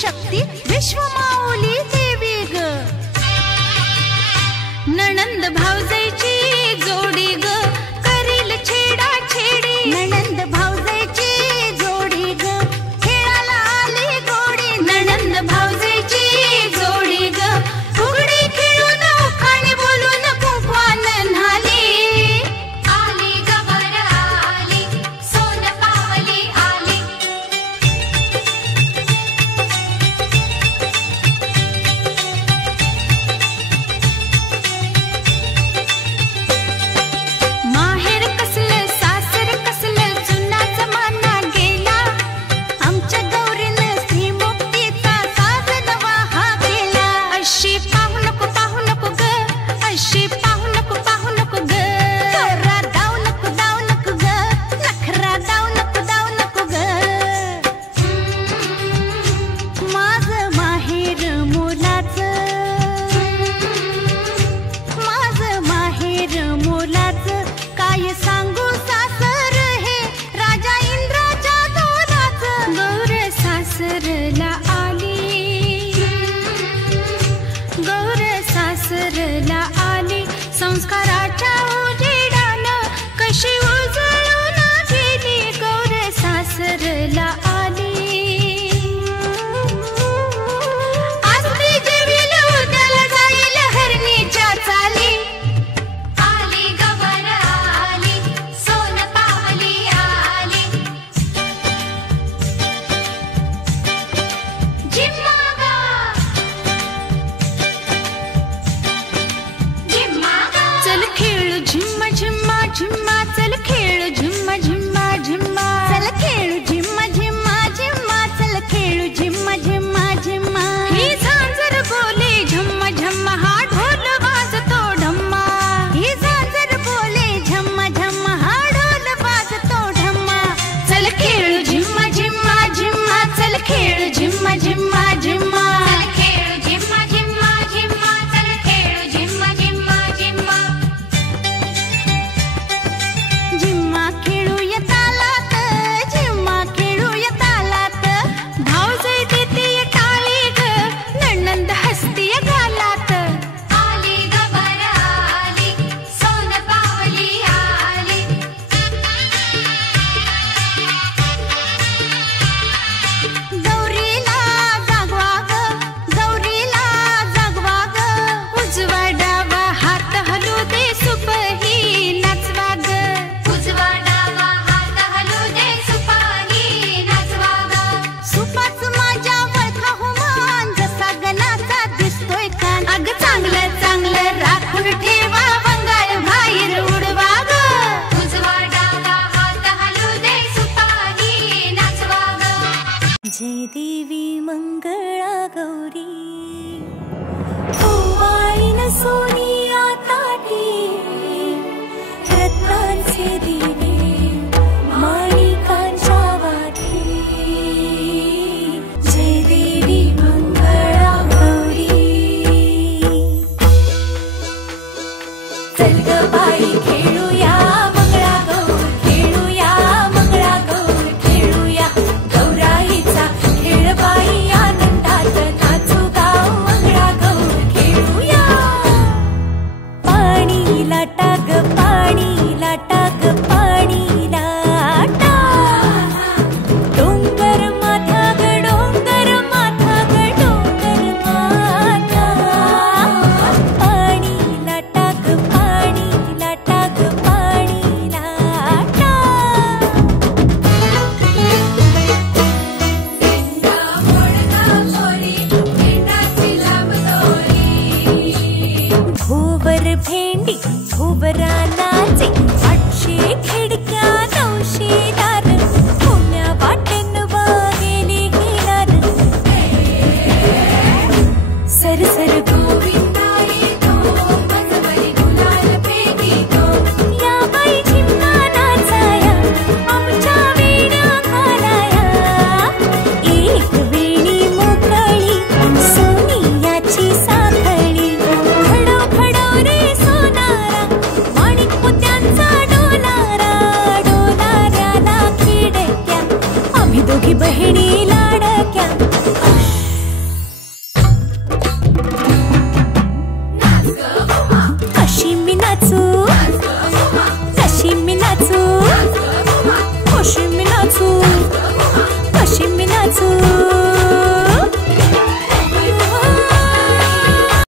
शक्ती विश्वमाऊली देवी ग। नणंद भावजाईची जोडी ग करील छेडा छेडी। नणंद भावजाईची जोडी ग खेळाला आली गोडी। नणंद भावजाईची जोडी ग फुगडी खेळून उखाणे बोलून कुंकवान न्हाली। आली गबर आली सोन पावली आली। माहेर कसलं सासर कसलं जुना जमाना गेला। आमच्या गौरीनं स्त्रीमुक्तीचा साज नवा हा केला। अशी पाहू नको ग, अशी पाहू नको ग। नखरा दाव नको ग, नखरा दाव नको ग। माझं माहेर मोलाचं, माझं माहेर मोलाचं काय सांगू सासर हे राजा इंद्राच्या दोराचं। गौर सासरला आली, गौर सासरला आली संस्काराच्या उजेडानं कशी उजळून गेली। गौर सासरला आली आज ती जेवील उद्याला जाईल हरणीच्या चाली। आली गबर आली सोन पावली आली। जिम्मा गा जिम्मा गा चल खेळू झिम्मा झिम्मा झिम्मा, चल खेळू झिम्मा झिम्मा झिम्मा। चल खेळू झिम्मा झिम्मा झिम्मा, चल खेळू झिम्मा झिम्मा झिम्मा। ही झांजर बोले झम्मा झम्मा, हा ढोल वाजतो ढम्मा। ही झांजर बोले झम्मा झम्मा, हा ढोल वाजतो ढम्मा। चल खेळू झिम्मा झिम्मा झिम्मा, चल खेळू झिम्मा झिम्मा झिम्मा। चल खेळू जिम्मा जिम्मा जिम्मा, चल खेळू जिम्मा जिम्मा जिम्मा। झिम्मा खेळूया तालात, झिम्मा खेळूया तालात। भावजाई देतीय टाळी ग, नणंद हसतीय गालात। आली गबर आली सोन पावली आली। गौरीला जागवा ग, गौरीला जागवा ग। उजवा डावा हात हलू दे सुपही नाचवा ग। उजवा डावा हात हलू दे सुपाही नाचवा ग। सुपाच माझ्या वळखा हो मान, जसा गणाचा दिसतोय कान। अग चांगलं चांगलं राखून ठेवा, वंगाळ बाहेर उडवा ग। उजवा डावा हात हलू दे सुपाही नाचवा ग। जय देवी मंगळा गौरी,